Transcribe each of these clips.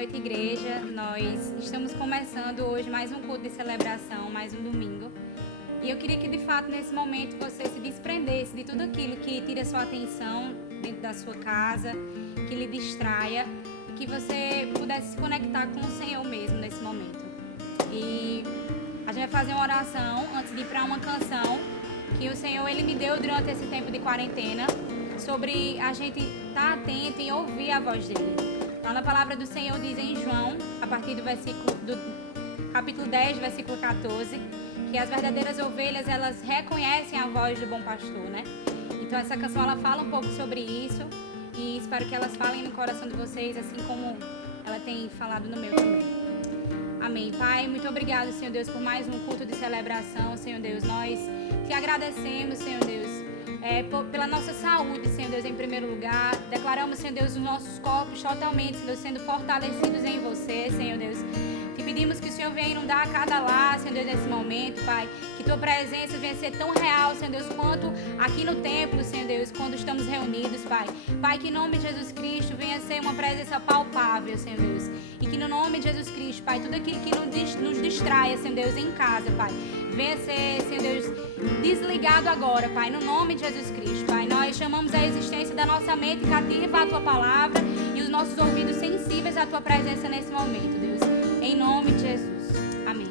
noite, igreja. Nós estamos começando hoje mais um culto de celebração, mais um domingo. E eu queria que, de fato, nesse momento você se desprendesse de tudo aquilo que tira sua atenção dentro da sua casa, que lhe distraia, e que você pudesse se conectar com o Senhor mesmo nesse momento. E a gente vai fazer uma oração antes de ir para uma canção que o Senhor ele me deu durante esse tempo de quarentena, sobre a gente estar atento e ouvir a voz dele. Então, na palavra do Senhor diz em João, a partir do capítulo 10, versículo 14, que as verdadeiras ovelhas, elas reconhecem a voz do bom pastor, né? Então, essa canção, ela fala um pouco sobre isso e espero que elas falem no coração de vocês, assim como ela tem falado no meu também. Amém. Pai, muito obrigado, Senhor Deus, por mais um culto de celebração, Senhor Deus. Nós te agradecemos, Senhor Deus, pela nossa saúde, Senhor Deus, em primeiro lugar. Declaramos, Senhor Deus, os nossos corpos totalmente, Senhor Deus, sendo fortalecidos em você, Senhor Deus. Te pedimos que o Senhor venha inundar cada lar, Senhor Deus, nesse momento, Pai. Que Tua presença venha ser tão real, Senhor Deus, quanto aqui no templo, Senhor Deus, quando estamos reunidos, Pai. Pai, que em nome de Jesus Cristo venha ser uma presença palpável, Senhor Deus. E que no nome de Jesus Cristo, Pai, tudo aquilo que nos distraia, Senhor Deus, em casa, Pai, venha ser, Senhor Deus, desligado agora, Pai, no nome de Jesus Cristo, Pai. Nós chamamos a existência da nossa mente cativa à Tua palavra e os nossos ouvidos sensíveis à Tua presença nesse momento, Deus. Em nome de Jesus. Amém.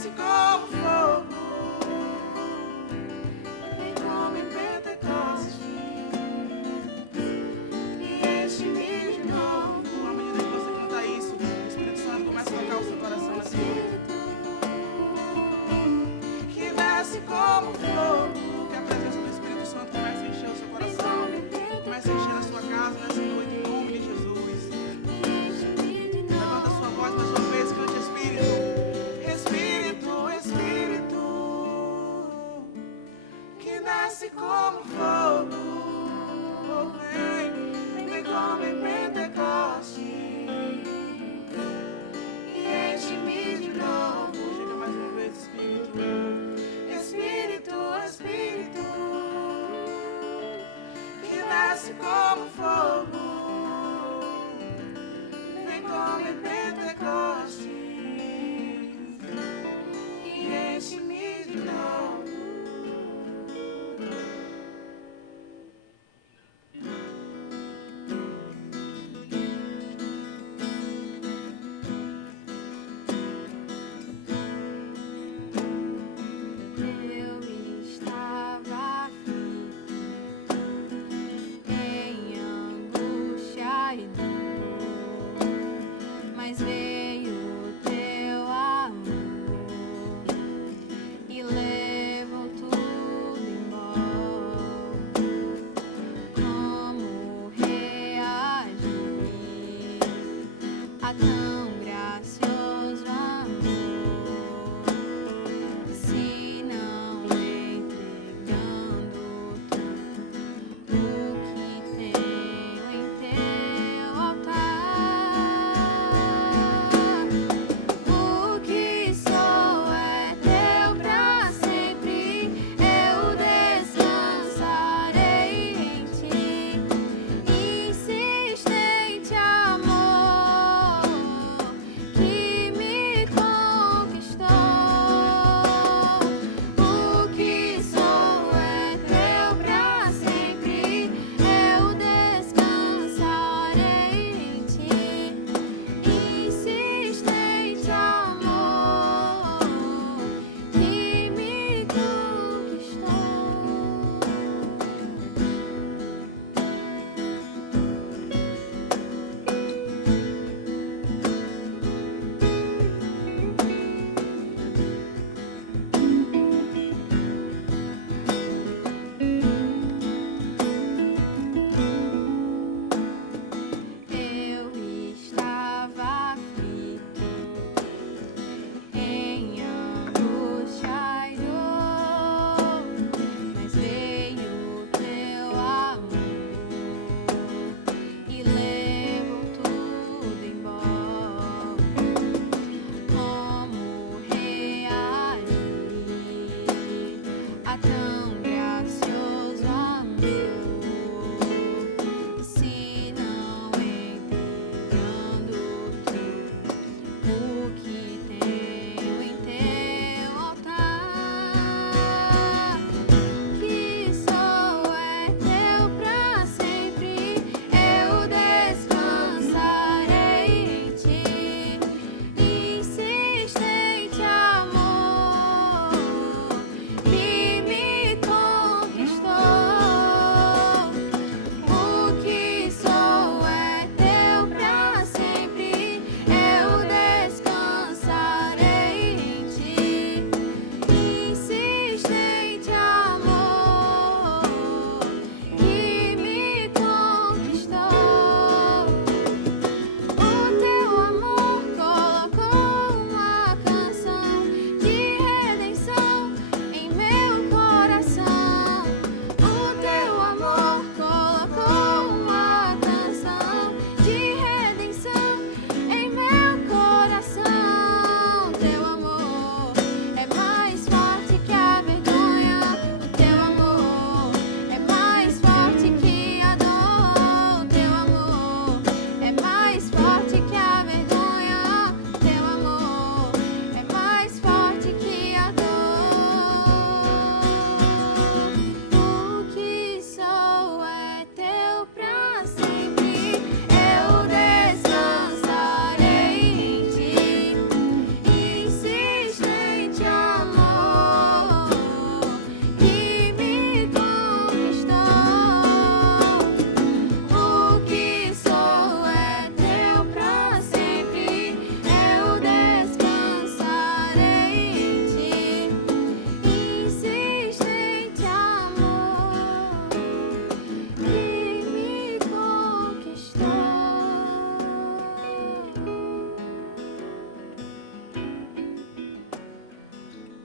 desce como fogo, vem como em Pentecostes e enche-me de novo. À medida que você canta isso, o Espírito Santo começa a tocar o seu coração nessa noite. Que desce como fogo, que a presença do Espírito Santo comece a encher o seu coração, comece a encher a sua casa nessa noite, em nome de Jesus. Levanta a sua voz mais uma vez, cante Espírito, Espírito, Espírito.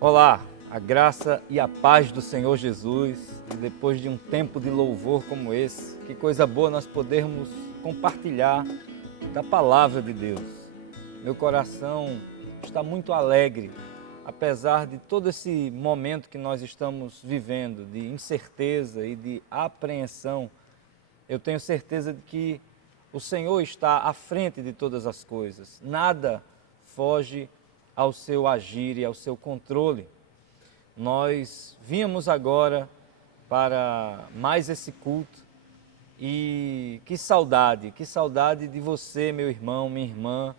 Olá, a graça e a paz do Senhor Jesus. E depois de um tempo de louvor como esse, que coisa boa nós podermos compartilhar da palavra de Deus. Meu coração está muito alegre, apesar de todo esse momento que nós estamos vivendo, de incerteza e de apreensão. Eu tenho certeza de que o Senhor está à frente de todas as coisas. Nada foge ao seu agir e ao seu controle. Nós vínhamos agora para mais esse culto e que saudade de você, meu irmão, minha irmã,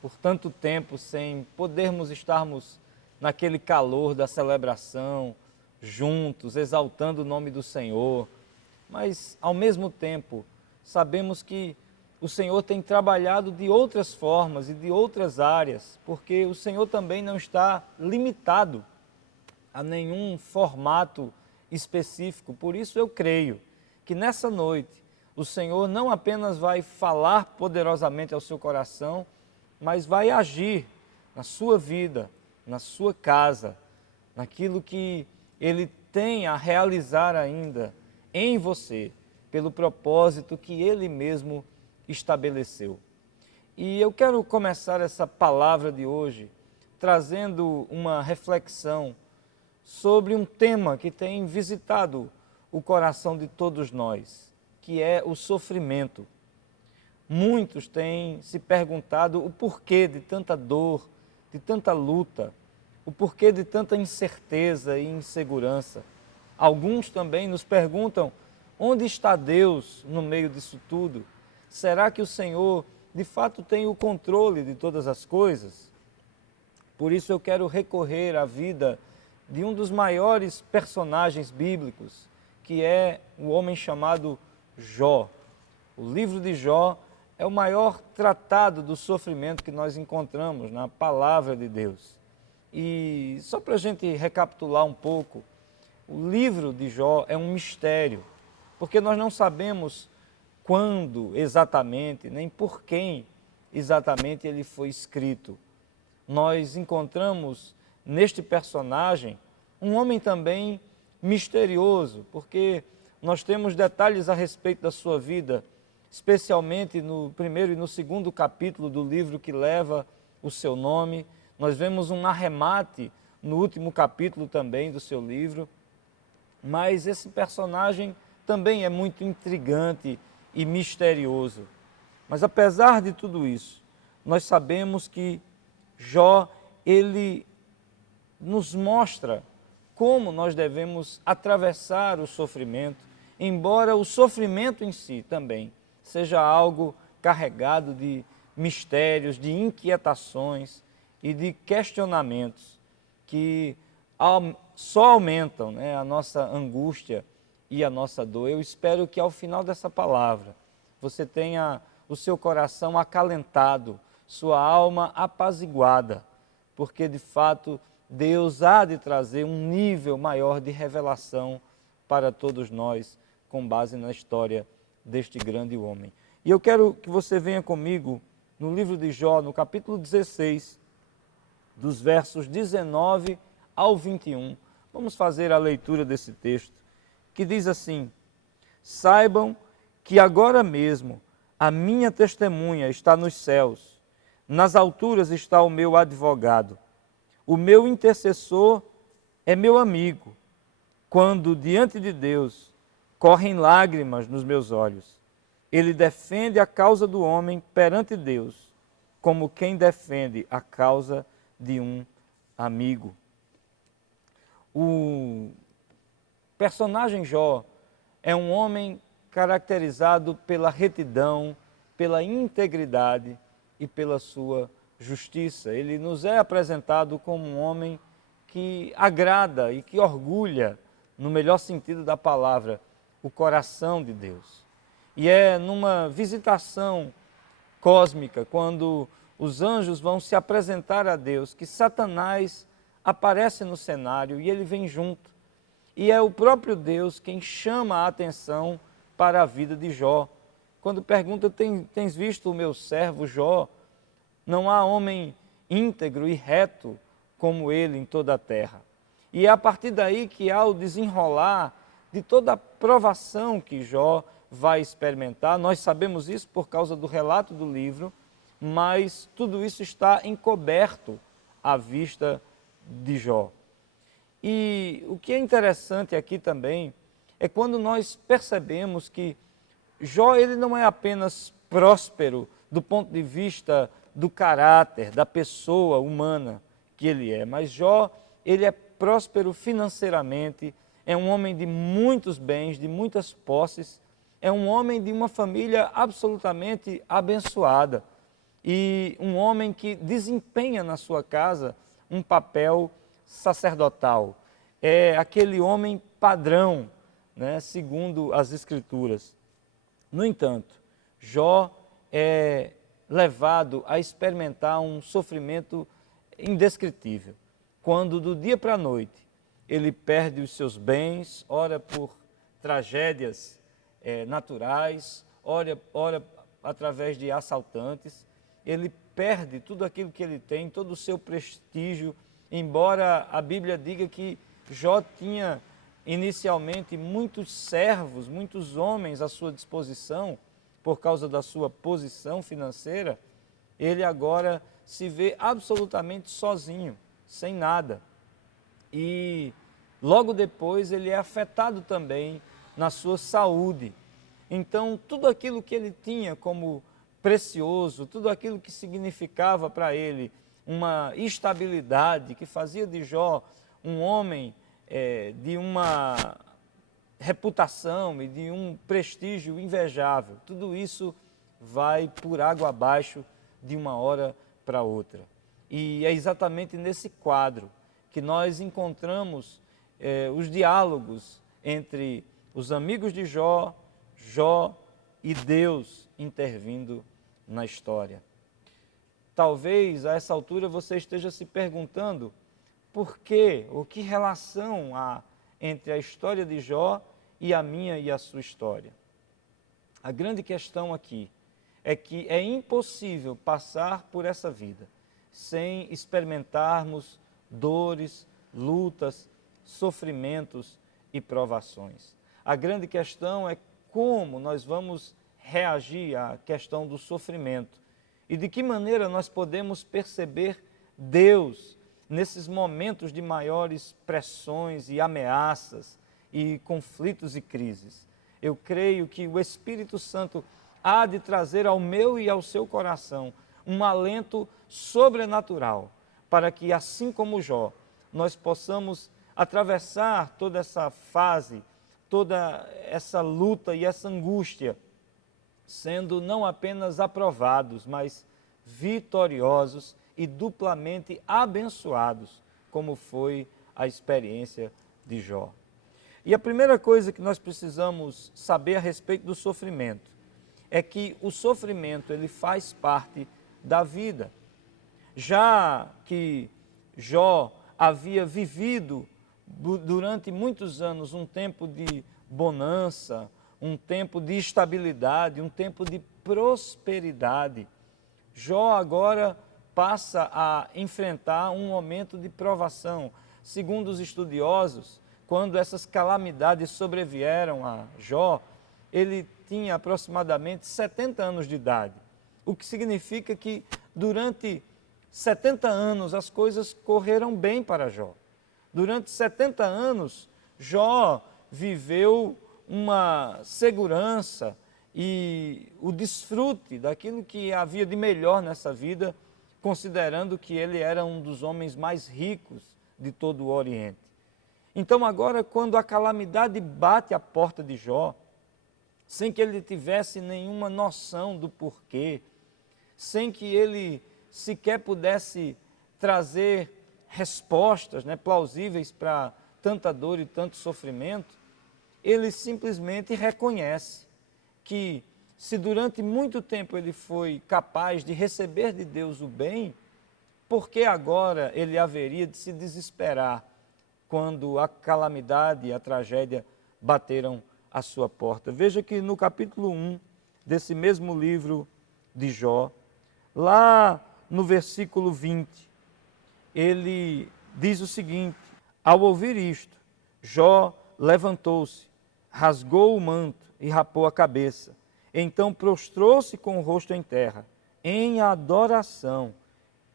por tanto tempo sem podermos estarmos naquele calor da celebração, juntos, exaltando o nome do Senhor, mas ao mesmo tempo sabemos que o Senhor tem trabalhado de outras formas e de outras áreas, porque o Senhor também não está limitado a nenhum formato específico. Por isso eu creio que nessa noite o Senhor não apenas vai falar poderosamente ao seu coração, mas vai agir na sua vida, na sua casa, naquilo que Ele tem a realizar ainda em você, pelo propósito que Ele mesmo estabeleceu. E eu quero começar essa palavra de hoje trazendo uma reflexão sobre um tema que tem visitado o coração de todos nós, que é o sofrimento. Muitos têm se perguntado o porquê de tanta dor, de tanta luta, o porquê de tanta incerteza e insegurança. Alguns também nos perguntam onde está Deus no meio disso tudo? Será que o Senhor de fato tem o controle de todas as coisas? Por isso eu quero recorrer à vida de um dos maiores personagens bíblicos, que é o homem chamado Jó. O livro de Jó é o maior tratado do sofrimento que nós encontramos na palavra de Deus. E só para a gente recapitular um pouco, o livro de Jó é um mistério, porque nós não sabemos quando exatamente, nem por quem exatamente ele foi escrito. Nós encontramos neste personagem um homem também misterioso, porque nós temos detalhes a respeito da sua vida, especialmente no primeiro e no segundo capítulo do livro que leva o seu nome. Nós vemos um arremate no último capítulo também do seu livro, mas esse personagem também é muito intrigante e misterioso. Mas apesar de tudo isso, nós sabemos que Jó, ele nos mostra como nós devemos atravessar o sofrimento, embora o sofrimento em si também seja algo carregado de mistérios, de inquietações e de questionamentos que só aumentam, né, a nossa angústia e a nossa dor. Eu espero que ao final dessa palavra você tenha o seu coração acalentado, sua alma apaziguada, porque de fato Deus há de trazer um nível maior de revelação para todos nós, com base na história deste grande homem. E eu quero que você venha comigo no livro de Jó, no capítulo 16, dos versos 19 ao 21. Vamos fazer a leitura desse texto, que diz assim: saibam que agora mesmo a minha testemunha está nos céus, nas alturas está o meu advogado. O meu intercessor é meu amigo, quando diante de Deus correm lágrimas nos meus olhos. Ele defende a causa do homem perante Deus, como quem defende a causa de um amigo. O personagem Jó é um homem caracterizado pela retidão, pela integridade e pela sua justiça. Ele nos é apresentado como um homem que agrada e que orgulha, no melhor sentido da palavra, o coração de Deus. E é numa visitação cósmica, quando os anjos vão se apresentar a Deus, que Satanás aparece no cenário e ele vem junto. E é o próprio Deus quem chama a atenção para a vida de Jó. Quando pergunta, tens visto o meu servo Jó? Não há homem íntegro e reto como ele em toda a terra. E é a partir daí que há o desenrolar de toda a provação que Jó vai experimentar. Nós sabemos isso por causa do relato do livro, mas tudo isso está encoberto à vista de Jó. E o que é interessante aqui também é quando nós percebemos que Jó ele não é apenas próspero do ponto de vista do caráter, da pessoa humana que ele é, mas Jó ele é próspero financeiramente, é um homem de muitos bens, de muitas posses, é um homem de uma família absolutamente abençoada e um homem que desempenha na sua casa um papel sacerdotal. É aquele homem padrão, né, segundo as Escrituras. No entanto, Jó é levado a experimentar um sofrimento indescritível, quando do dia para a noite ele perde os seus bens, ora por tragédias naturais, ora através de assaltantes, ele perde tudo aquilo que ele tem, todo o seu prestígio, embora a Bíblia diga que Jó tinha inicialmente muitos servos, muitos homens à sua disposição, por causa da sua posição financeira, ele agora se vê absolutamente sozinho, sem nada. E logo depois ele é afetado também na sua saúde. Então, tudo aquilo que ele tinha como precioso, tudo aquilo que significava para ele uma estabilidade, que fazia de Jó um homem de uma reputação e de um prestígio invejável, tudo isso vai por água abaixo de uma hora para outra. E é exatamente nesse quadro que nós encontramos os diálogos entre os amigos de Jó, Jó e Deus intervindo na história. Talvez a essa altura você esteja se perguntando por quê, ou que relação há entre a história de Jó e a minha e a sua história. A grande questão aqui é que é impossível passar por essa vida sem experimentarmos dores, lutas, sofrimentos e provações. A grande questão é como nós vamos reagir à questão do sofrimento e de que maneira nós podemos perceber Deus nesses momentos de maiores pressões e ameaças e conflitos e crises. Eu creio que o Espírito Santo há de trazer ao meu e ao seu coração um alento sobrenatural, para que, assim como Jó, nós possamos atravessar toda essa fase, toda essa luta e essa angústia, sendo não apenas aprovados, mas vitoriosos e duplamente abençoados, como foi a experiência de Jó. E a primeira coisa que nós precisamos saber a respeito do sofrimento é que o sofrimento ele faz parte da vida. Já que Jó havia vivido durante muitos anos um tempo de bonança, um tempo de estabilidade, um tempo de prosperidade, Jó agora passa a enfrentar um momento de provação. Segundo os estudiosos, quando essas calamidades sobrevieram a Jó, ele tinha aproximadamente 70 anos de idade, o que significa que durante 70 anos as coisas correram bem para Jó. Durante 70 anos, Jó viveu uma segurança e o desfrute daquilo que havia de melhor nessa vida, considerando que ele era um dos homens mais ricos de todo o Oriente. Então agora, quando a calamidade bate à porta de Jó, sem que ele tivesse nenhuma noção do porquê, sem que ele sequer pudesse trazer respostas plausíveis para tanta dor e tanto sofrimento, ele simplesmente reconhece que se durante muito tempo ele foi capaz de receber de Deus o bem, por que agora ele haveria de se desesperar quando a calamidade e a tragédia bateram à sua porta? Veja que no capítulo 1 desse mesmo livro de Jó, lá no versículo 20, ele diz o seguinte: ao ouvir isto, Jó levantou-se, rasgou o manto e rapou a cabeça. Então prostrou-se com o rosto em terra, em adoração,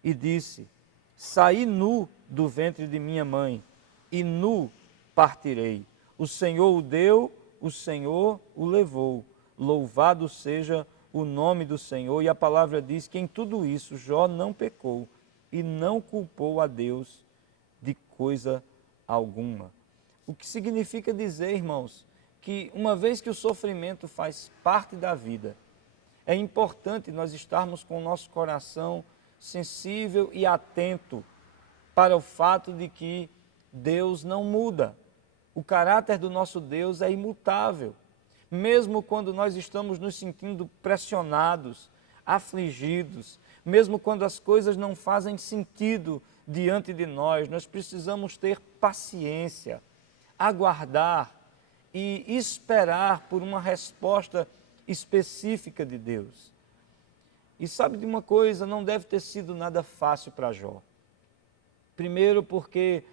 e disse: saí nu do ventre de minha mãe, e nu partirei. O Senhor o deu, o Senhor o levou. Louvado seja o nome do Senhor. E a palavra diz que em tudo isso Jó não pecou e não culpou a Deus de coisa alguma. O que significa dizer, irmãos, que uma vez que o sofrimento faz parte da vida, é importante nós estarmos com o nosso coração sensível e atento para o fato de que Deus não muda. O caráter do nosso Deus é imutável. Mesmo quando nós estamos nos sentindo pressionados, afligidos, mesmo quando as coisas não fazem sentido diante de nós, nós precisamos ter paciência, aguardar e esperar por uma resposta específica de Deus. E sabe de uma coisa, não deve ter sido nada fácil para Jó. Primeiro porque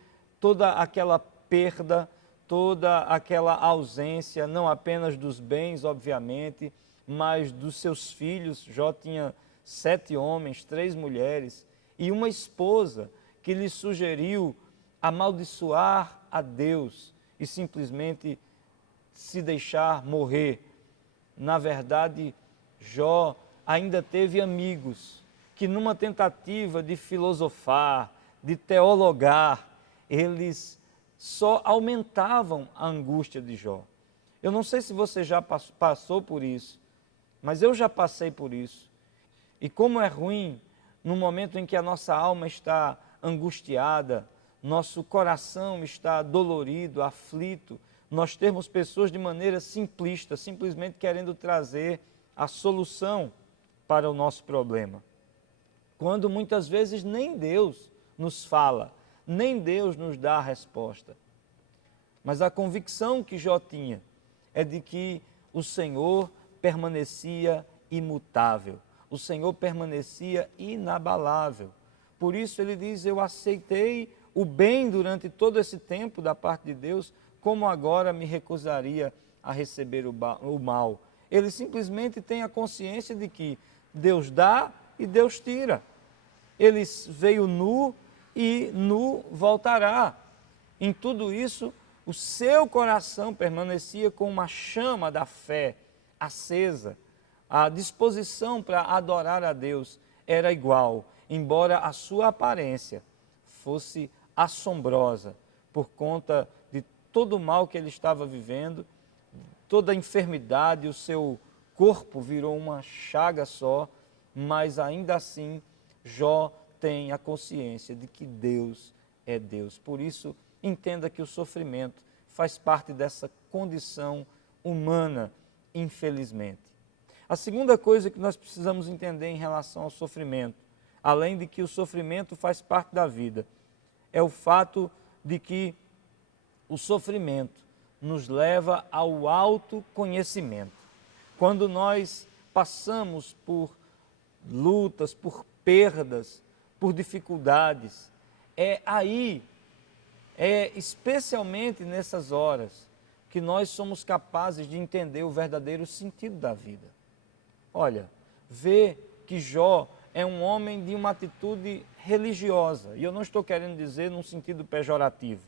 toda aquela perda, toda aquela ausência, não apenas dos bens, obviamente, mas dos seus filhos. Jó tinha 7 homens, 3 mulheres e uma esposa que lhe sugeriu amaldiçoar a Deus e simplesmente se deixar morrer. Na verdade, Jó ainda teve amigos que, numa tentativa de filosofar, de teologar, eles só aumentavam a angústia de Jó. Eu não sei se você já passou por isso, mas eu já passei por isso. E como é ruim, no momento em que a nossa alma está angustiada, nosso coração está dolorido, aflito, nós termos pessoas de maneira simplista, simplesmente querendo trazer a solução para o nosso problema. Quando muitas vezes nem Deus nos fala, nem Deus nos dá a resposta. Mas a convicção que Jó tinha é de que o Senhor permanecia imutável, o Senhor permanecia inabalável. Por isso ele diz: eu aceitei o bem durante todo esse tempo da parte de Deus, como agora me recusaria a receber o mal. Ele simplesmente tem a consciência de que Deus dá e Deus tira. Ele veio nu e nu voltará. Em tudo isso, o seu coração permanecia com uma chama da fé acesa. A disposição para adorar a Deus era igual, embora a sua aparência fosse assombrosa por conta de todo o mal que ele estava vivendo, toda a enfermidade, o seu corpo virou uma chaga só, mas ainda assim Jó tem a consciência de que Deus é Deus. Por isso, entenda que o sofrimento faz parte dessa condição humana, infelizmente. A segunda coisa que nós precisamos entender em relação ao sofrimento, além de que o sofrimento faz parte da vida, é o fato de que o sofrimento nos leva ao autoconhecimento. Quando nós passamos por lutas, por perdas, por dificuldades, especialmente nessas horas, que nós somos capazes de entender o verdadeiro sentido da vida. Olha, vê que Jó é um homem de uma atitude religiosa, e eu não estou querendo dizer num sentido pejorativo.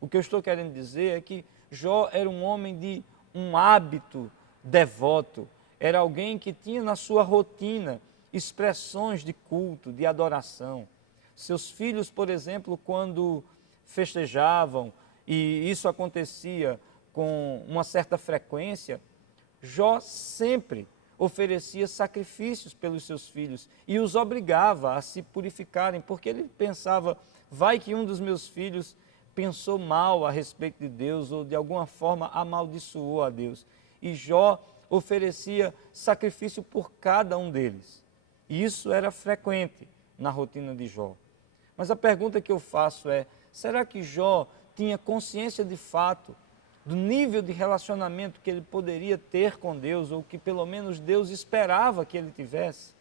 O que eu estou querendo dizer é que Jó era um homem de um hábito devoto, era alguém que tinha na sua rotina expressões de culto, de adoração. Seus filhos, por exemplo, quando festejavam, e isso acontecia com uma certa frequência, Jó sempre oferecia sacrifícios pelos seus filhos e os obrigava a se purificarem, porque ele pensava: vai que um dos meus filhos pensou mal a respeito de Deus ou de alguma forma amaldiçoou a Deus. E Jó oferecia sacrifício por cada um deles. E isso era frequente na rotina de Jó. Mas a pergunta que eu faço é: será que Jó tinha consciência de fato do nível de relacionamento que ele poderia ter com Deus, ou que pelo menos Deus esperava que ele tivesse?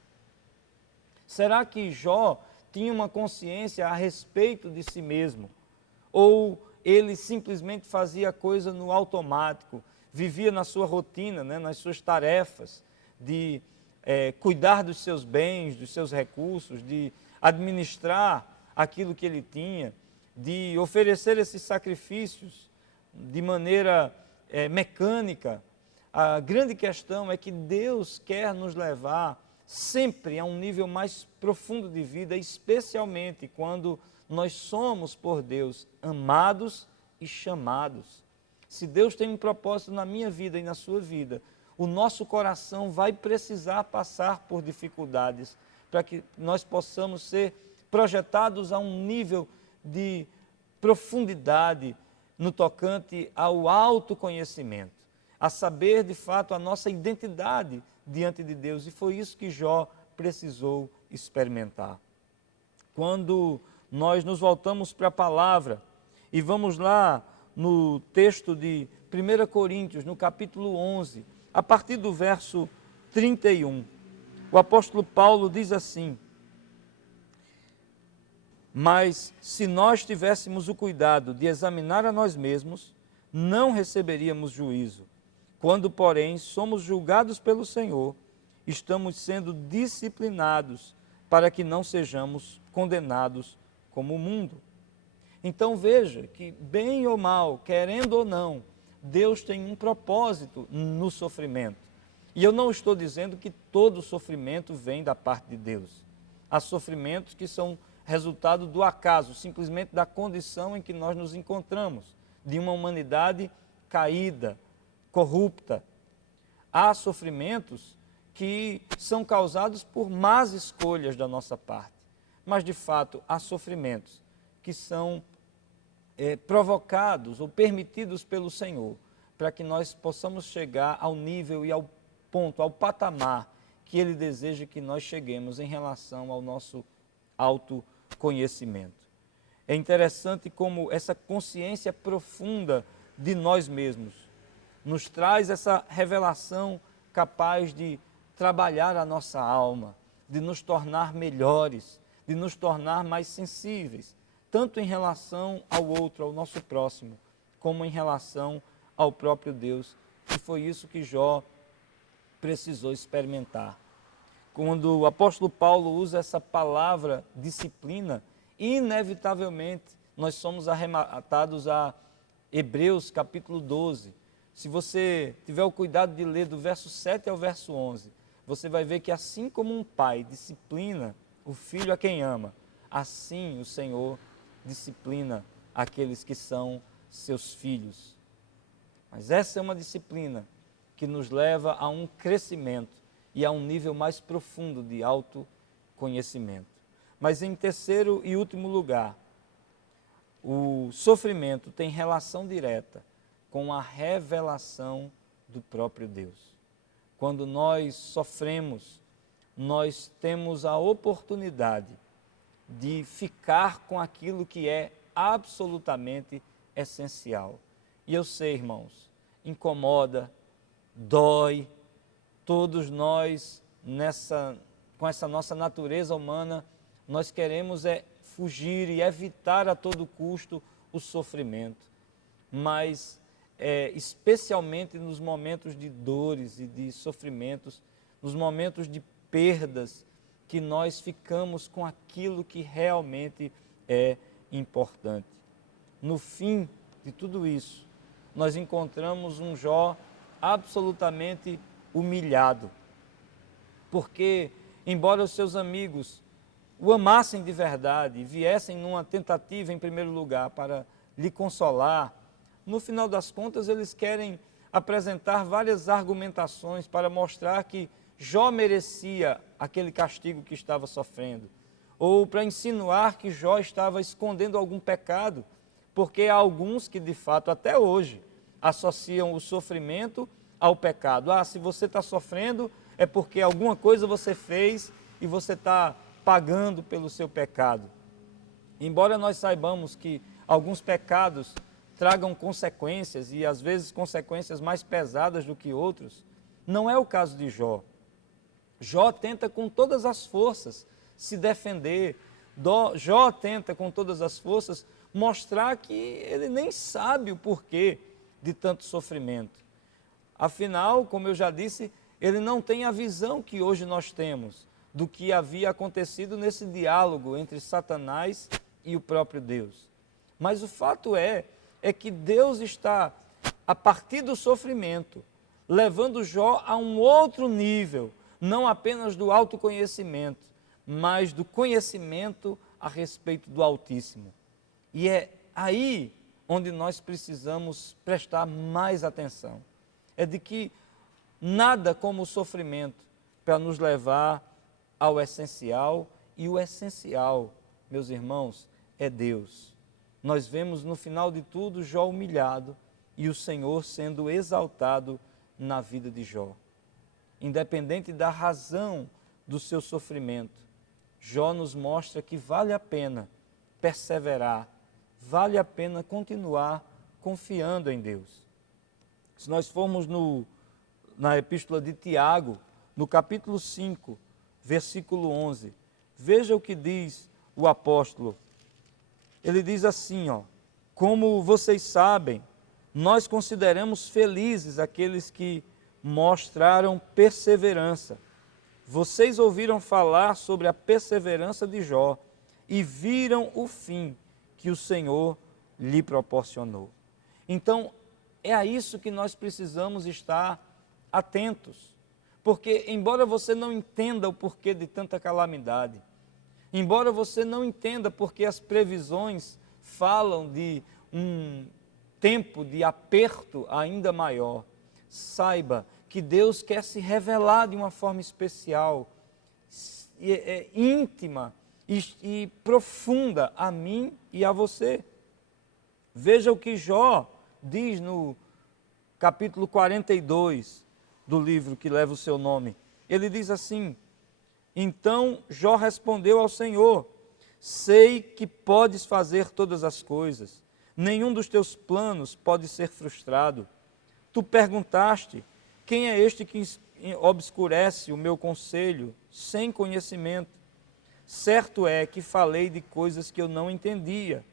Será que Jó tinha uma consciência a respeito de si mesmo, ou ele simplesmente fazia a coisa no automático, vivia na sua rotina, né, nas suas tarefas, de cuidar dos seus bens, dos seus recursos, de administrar aquilo que ele tinha, de oferecer esses sacrifícios de maneira mecânica. A grande questão é que Deus quer nos levar sempre a um nível mais profundo de vida, especialmente quando nós somos por Deus amados e chamados. Se Deus tem um propósito na minha vida e na sua vida, o nosso coração vai precisar passar por dificuldades para que nós possamos ser projetados a um nível de profundidade no tocante ao autoconhecimento, a saber de fato a nossa identidade diante de Deus. E foi isso que Jó precisou experimentar. Quando nós nos voltamos para a palavra e vamos lá no texto de 1 Coríntios, no capítulo 11, a partir do verso 31, o apóstolo Paulo diz assim: mas se nós tivéssemos o cuidado de examinar a nós mesmos, não receberíamos juízo. Quando, porém, somos julgados pelo Senhor, estamos sendo disciplinados para que não sejamos condenados como o mundo. Então veja que, bem ou mal, querendo ou não, Deus tem um propósito no sofrimento. E eu não estou dizendo que todo sofrimento vem da parte de Deus. Há sofrimentos que são resultado do acaso, simplesmente da condição em que nós nos encontramos, de uma humanidade caída, corrupta. Há sofrimentos que são causados por más escolhas da nossa parte, mas de fato há sofrimentos que são provocados ou permitidos pelo Senhor, para que nós possamos chegar ao nível e ao ponto, ao patamar que Ele deseja que nós cheguemos em relação ao nosso autoconhecimento. É interessante como essa consciência profunda de nós mesmos nos traz essa revelação capaz de trabalhar a nossa alma, de nos tornar melhores, de nos tornar mais sensíveis, tanto em relação ao outro, ao nosso próximo, como em relação ao próprio Deus. E foi isso que Jó precisou experimentar. Quando o apóstolo Paulo usa essa palavra disciplina, inevitavelmente nós somos arrematados a Hebreus capítulo 12. Se você tiver o cuidado de ler do verso 7 ao verso 11, você vai ver que assim como um pai disciplina o filho a quem ama, assim o Senhor disciplina aqueles que são seus filhos. Mas essa é uma disciplina que nos leva a um crescimento e a um nível mais profundo de autoconhecimento. Mas em terceiro e último lugar, o sofrimento tem relação direta com a revelação do próprio Deus. Quando nós sofremos, nós temos a oportunidade de ficar com aquilo que é absolutamente essencial. E eu sei, irmãos, incomoda, dói. Todos nós, com essa nossa natureza humana, nós queremos fugir e evitar a todo custo o sofrimento. Mas, especialmente nos momentos de dores e de sofrimentos, nos momentos de perdas, que nós ficamos com aquilo que realmente é importante. No fim de tudo isso, nós encontramos um Jó absolutamente humilhado, porque, embora os seus amigos o amassem de verdade e viessem numa tentativa, em primeiro lugar, para lhe consolar, no final das contas eles querem apresentar várias argumentações para mostrar que Jó merecia aquele castigo que estava sofrendo, ou para insinuar que Jó estava escondendo algum pecado, porque há alguns que de fato até hoje associam o sofrimento ao pecado. Se você está sofrendo é porque alguma coisa você fez e você está pagando pelo seu pecado. Embora nós saibamos que alguns pecados tragam consequências e às vezes consequências mais pesadas do que outros, não é o caso de Jó. Jó tenta com todas as forças se defender, Jó tenta com todas as forças mostrar que ele nem sabe o porquê de tanto sofrimento. Afinal, como eu já disse, ele não tem a visão que hoje nós temos do que havia acontecido nesse diálogo entre Satanás e o próprio Deus. Mas o fato é que Deus está, a partir do sofrimento, levando Jó a um outro nível, não apenas do autoconhecimento, mas do conhecimento a respeito do Altíssimo. E é aí onde nós precisamos prestar mais atenção. É de que nada como o sofrimento para nos levar ao essencial, e o essencial, meus irmãos, é Deus. Nós vemos no final de tudo Jó humilhado e o Senhor sendo exaltado na vida de Jó. Independente da razão do seu sofrimento, Jó nos mostra que vale a pena perseverar, vale a pena continuar confiando em Deus. Se nós formos na epístola de Tiago, no capítulo 5, versículo 11, veja o que diz o apóstolo. Ele diz assim, como vocês sabem, nós consideramos felizes aqueles que mostraram perseverança. Vocês ouviram falar sobre a perseverança de Jó e viram o fim que o Senhor lhe proporcionou. Então, é a isso que nós precisamos estar atentos. Porque, embora você não entenda o porquê de tanta calamidade, embora você não entenda porque as previsões falam de um tempo de aperto ainda maior, saiba que Deus quer se revelar de uma forma especial, íntima e profunda a mim e a você. Veja o que Jó diz no capítulo 42 do livro que leva o seu nome. Ele diz assim: então Jó respondeu ao Senhor: sei que podes fazer todas as coisas, nenhum dos teus planos pode ser frustrado. Tu perguntaste: quem é este que obscurece o meu conselho sem conhecimento? Certo é que falei de coisas que eu não entendia,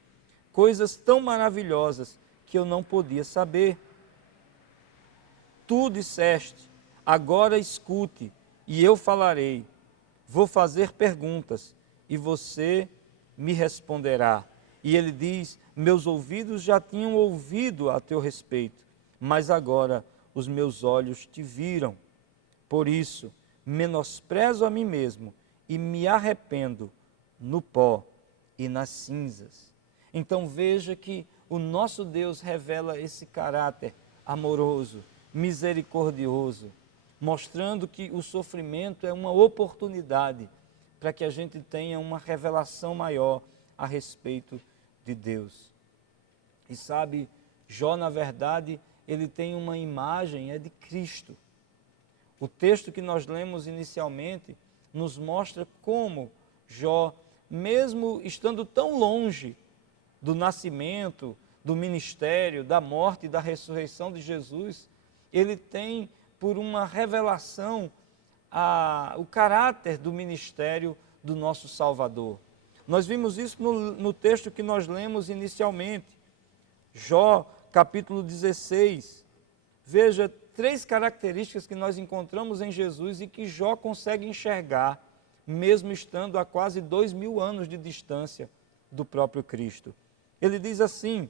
coisas tão maravilhosas que eu não podia saber. Tu disseste: agora escute, e eu falarei. Vou fazer perguntas, e você me responderá. E ele diz: meus ouvidos já tinham ouvido a teu respeito, mas agora os meus olhos te viram. Por isso, menosprezo a mim mesmo e me arrependo no pó e nas cinzas. Então veja que o nosso Deus revela esse caráter amoroso, misericordioso, mostrando que o sofrimento é uma oportunidade para que a gente tenha uma revelação maior a respeito de Deus. E sabe, Jó, na verdade, ele tem uma imagem, de Cristo. O texto que nós lemos inicialmente nos mostra como Jó, mesmo estando tão longe do nascimento, do ministério, da morte e da ressurreição de Jesus, ele tem por uma revelação o caráter do ministério do nosso Salvador. Nós vimos isso no texto que nós lemos inicialmente, Jó, capítulo 16. Veja, 3 características que nós encontramos em Jesus e que Jó consegue enxergar, mesmo estando a quase 2000 anos de distância do próprio Cristo. Ele diz assim: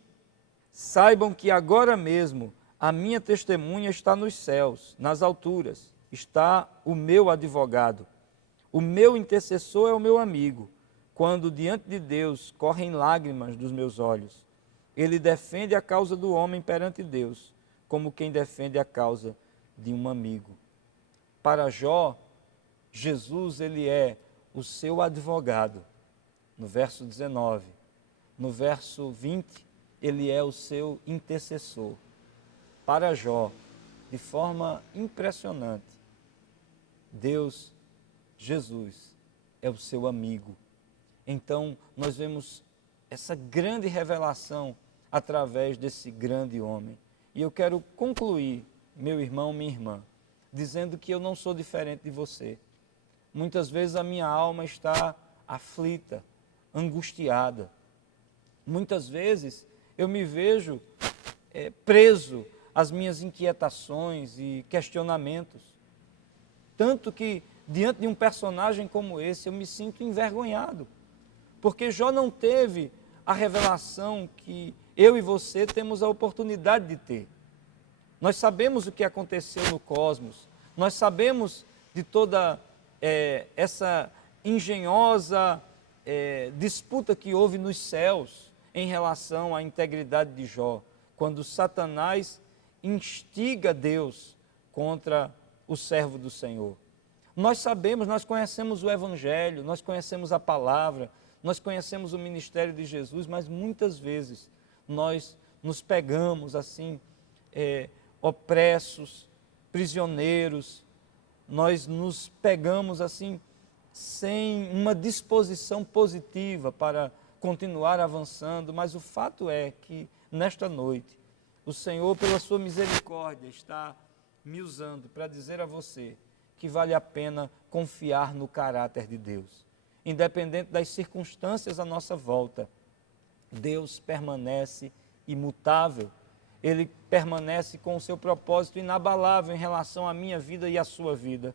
saibam que agora mesmo a minha testemunha está nos céus, nas alturas, está o meu advogado. O meu intercessor é o meu amigo, quando diante de Deus correm lágrimas dos meus olhos. Ele defende a causa do homem perante Deus, como quem defende a causa de um amigo. Para Jó, Jesus, ele é o seu advogado, no verso 19. No verso 20, ele é o seu intercessor. Para Jó, de forma impressionante, Deus, Jesus, é o seu amigo. Então, nós vemos essa grande revelação através desse grande homem. E eu quero concluir, meu irmão, minha irmã, dizendo que eu não sou diferente de você. Muitas vezes a minha alma está aflita, angustiada. Muitas vezes eu me vejo preso às minhas inquietações e questionamentos. Tanto que, diante de um personagem como esse, eu me sinto envergonhado. Porque Jó não teve a revelação que eu e você temos a oportunidade de ter. Nós sabemos o que aconteceu no cosmos, nós sabemos de toda essa engenhosa disputa que houve nos céus em relação à integridade de Jó, quando Satanás instiga Deus contra o servo do Senhor. Nós sabemos, nós conhecemos o Evangelho, nós conhecemos a palavra, nós conhecemos o ministério de Jesus, mas muitas vezes nós nos pegamos assim, opressos, prisioneiros, nós nos pegamos assim, sem uma disposição positiva para continuar avançando, mas o fato é que nesta noite, o Senhor, pela sua misericórdia, está me usando para dizer a você que vale a pena confiar no caráter de Deus. Independente das circunstâncias à nossa volta, Deus permanece imutável. Ele permanece com o seu propósito inabalável em relação à minha vida e à sua vida.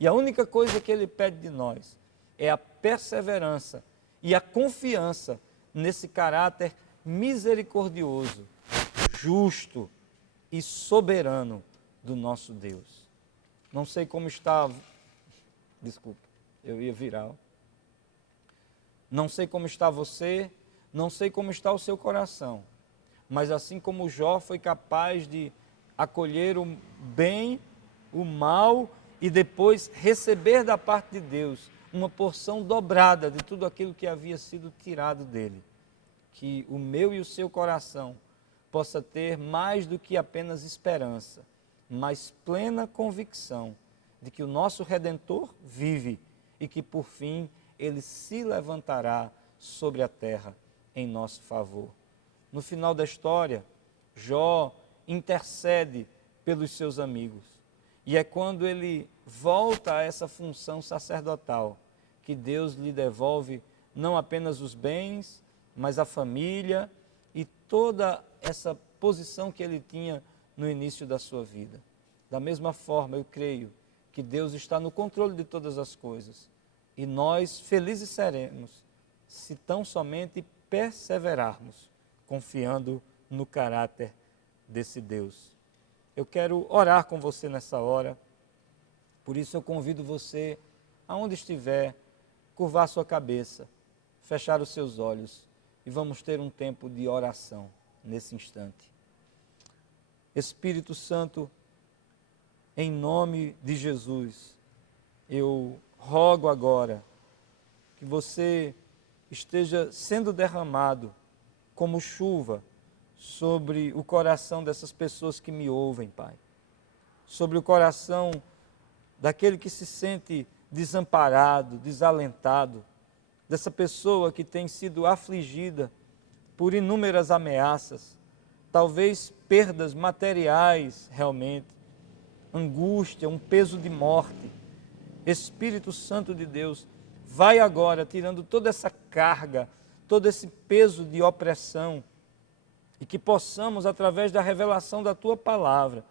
E a única coisa que Ele pede de nós é a perseverança e a confiança nesse caráter misericordioso, justo e soberano do nosso Deus. Não sei como está... Desculpa, eu ia virar. Não sei como está você, não sei como está o seu coração, mas assim como Jó foi capaz de acolher o bem, o mal e depois receber da parte de Deus uma porção dobrada de tudo aquilo que havia sido tirado dele, que o meu e o seu coração possa ter mais do que apenas esperança, mas plena convicção de que o nosso Redentor vive e que por fim Ele se levantará sobre a terra em nosso favor. No final da história, Jó intercede pelos seus amigos. E é quando ele volta a essa função sacerdotal que Deus lhe devolve não apenas os bens, mas a família e toda essa posição que ele tinha no início da sua vida. Da mesma forma, eu creio que Deus está no controle de todas as coisas. E nós felizes seremos se tão somente perseverarmos, confiando no caráter desse Deus. Eu quero orar com você nessa hora, por isso eu convido você, aonde estiver, curvar sua cabeça, fechar os seus olhos e vamos ter um tempo de oração nesse instante. Espírito Santo, em nome de Jesus, eu rogo agora que você esteja sendo derramado como chuva sobre o coração dessas pessoas que me ouvem, Pai. Sobre o coração daquele que se sente desamparado, desalentado, dessa pessoa que tem sido afligida por inúmeras ameaças, talvez perdas materiais realmente, angústia, um peso de morte. Espírito Santo de Deus, vai agora tirando toda essa carga, todo esse peso de opressão e que possamos, através da revelação da Tua Palavra,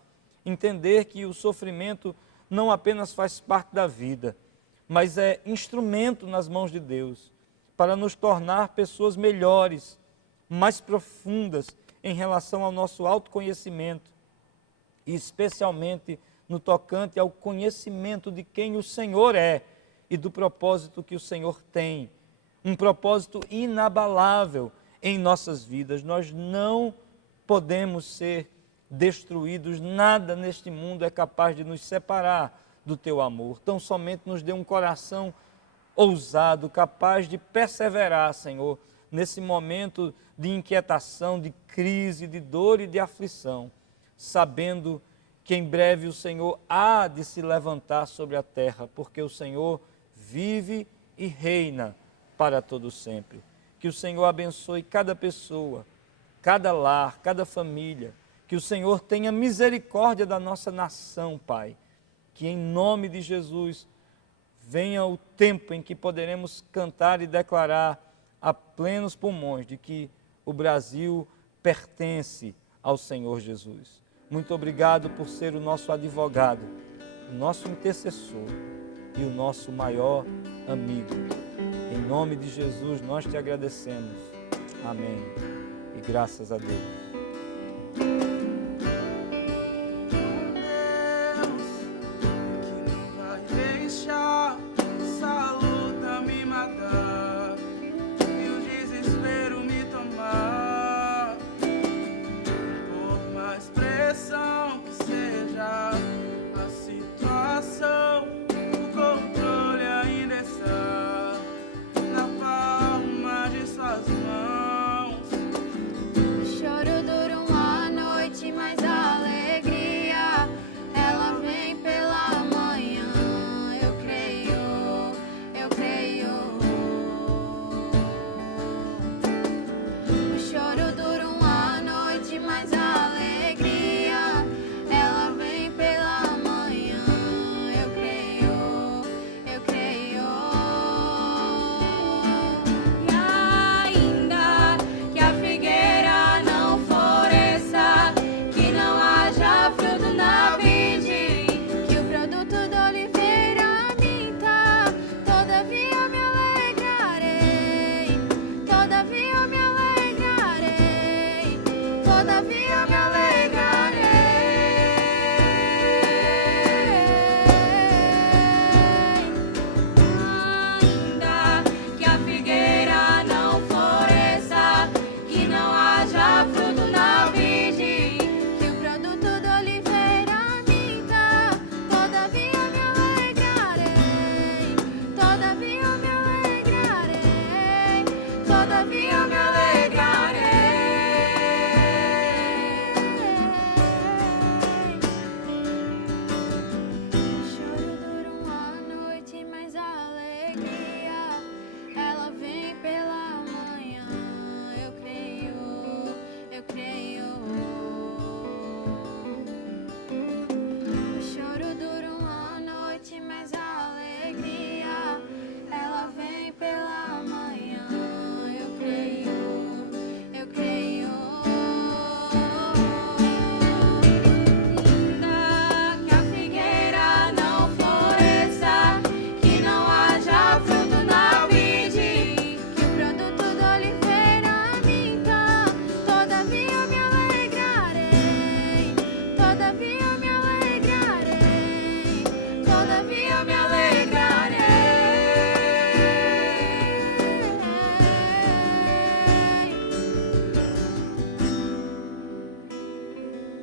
entender que o sofrimento não apenas faz parte da vida, mas é instrumento nas mãos de Deus para nos tornar pessoas melhores, mais profundas em relação ao nosso autoconhecimento e especialmente no tocante ao conhecimento de quem o Senhor é e do propósito que o Senhor tem, um propósito inabalável em nossas vidas. Nós não podemos ser destruídos, nada neste mundo é capaz de nos separar do Teu amor. Tão somente nos dê um coração ousado, capaz de perseverar, Senhor, nesse momento de inquietação, de crise, de dor e de aflição, sabendo que em breve o Senhor há de se levantar sobre a terra, porque o Senhor vive e reina para todo sempre. Que o Senhor abençoe cada pessoa, cada lar, cada família, que o Senhor tenha misericórdia da nossa nação, Pai, que em nome de Jesus venha o tempo em que poderemos cantar e declarar a plenos pulmões de que o Brasil pertence ao Senhor Jesus. Muito obrigado por ser o nosso advogado, o nosso intercessor e o nosso maior amigo. Em nome de Jesus, nós te agradecemos. Amém. E graças a Deus.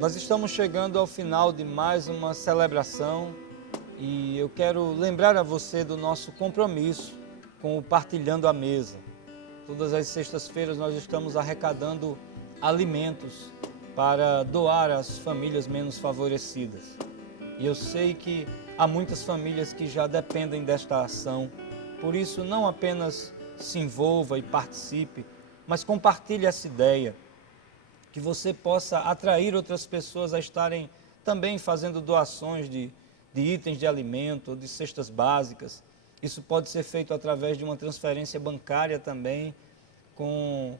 Nós estamos chegando ao final de mais uma celebração e eu quero lembrar a você do nosso compromisso com o Partilhando a Mesa. Todas as sextas-feiras nós estamos arrecadando alimentos para doar às famílias menos favorecidas. E eu sei que há muitas famílias que já dependem desta ação, por isso não apenas se envolva e participe, mas compartilhe essa ideia, que você possa atrair outras pessoas a estarem também fazendo doações de itens de alimento, de cestas básicas. Isso pode ser feito através de uma transferência bancária também, com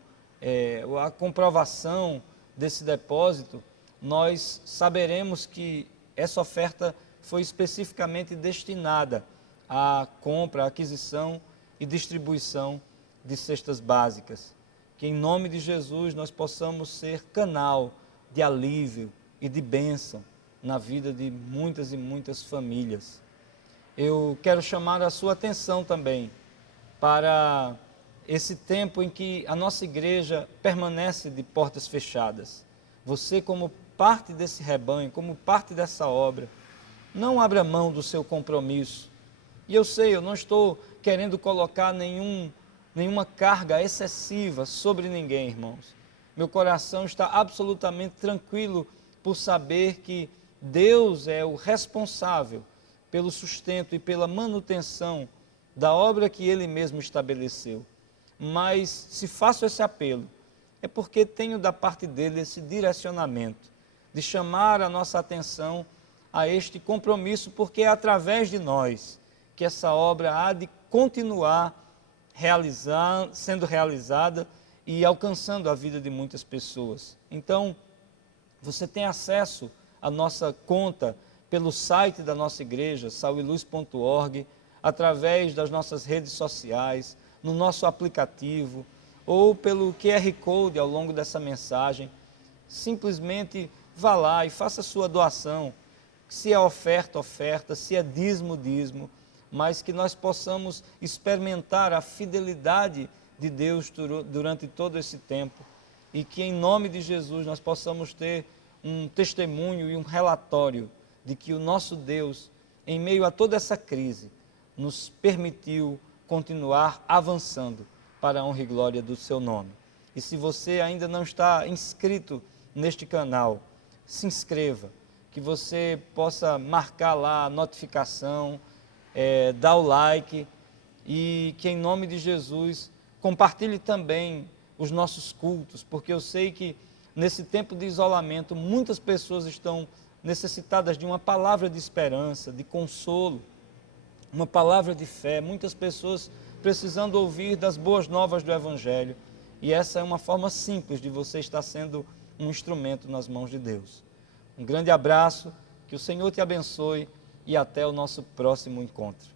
a comprovação desse depósito, nós saberemos que essa oferta foi especificamente destinada à compra, aquisição e distribuição de cestas básicas. Que em nome de Jesus nós possamos ser canal de alívio e de bênção na vida de muitas e muitas famílias. Eu quero chamar a sua atenção também para esse tempo em que a nossa igreja permanece de portas fechadas. Você, como parte desse rebanho, como parte dessa obra, não abra mão do seu compromisso. E eu sei, eu não estou querendo colocar nenhuma carga excessiva sobre ninguém, irmãos. Meu coração está absolutamente tranquilo por saber que Deus é o responsável pelo sustento e pela manutenção da obra que Ele mesmo estabeleceu. Mas se faço esse apelo, é porque tenho da parte dele esse direcionamento de chamar a nossa atenção a este compromisso, porque é através de nós que essa obra há de continuar sendo realizada e alcançando a vida de muitas pessoas. Então, você tem acesso à nossa conta pelo site da nossa igreja, salviluz.org, através das nossas redes sociais, no nosso aplicativo, ou pelo QR Code ao longo dessa mensagem. Simplesmente vá lá e faça a sua doação, se é oferta, oferta, se é dízimo, dízimo, mas que nós possamos experimentar a fidelidade de Deus durante todo esse tempo e que em nome de Jesus nós possamos ter um testemunho e um relatório de que o nosso Deus, em meio a toda essa crise, nos permitiu continuar avançando para a honra e glória do seu nome. E se você ainda não está inscrito neste canal, se inscreva, que você possa marcar lá a notificação, dar o like e que em nome de Jesus compartilhe também os nossos cultos, porque eu sei que nesse tempo de isolamento muitas pessoas estão necessitadas de uma palavra de esperança, de consolo, uma palavra de fé, muitas pessoas precisando ouvir das boas novas do Evangelho, e essa é uma forma simples de você estar sendo um instrumento nas mãos de Deus. Um grande abraço, que o Senhor te abençoe e até o nosso próximo encontro.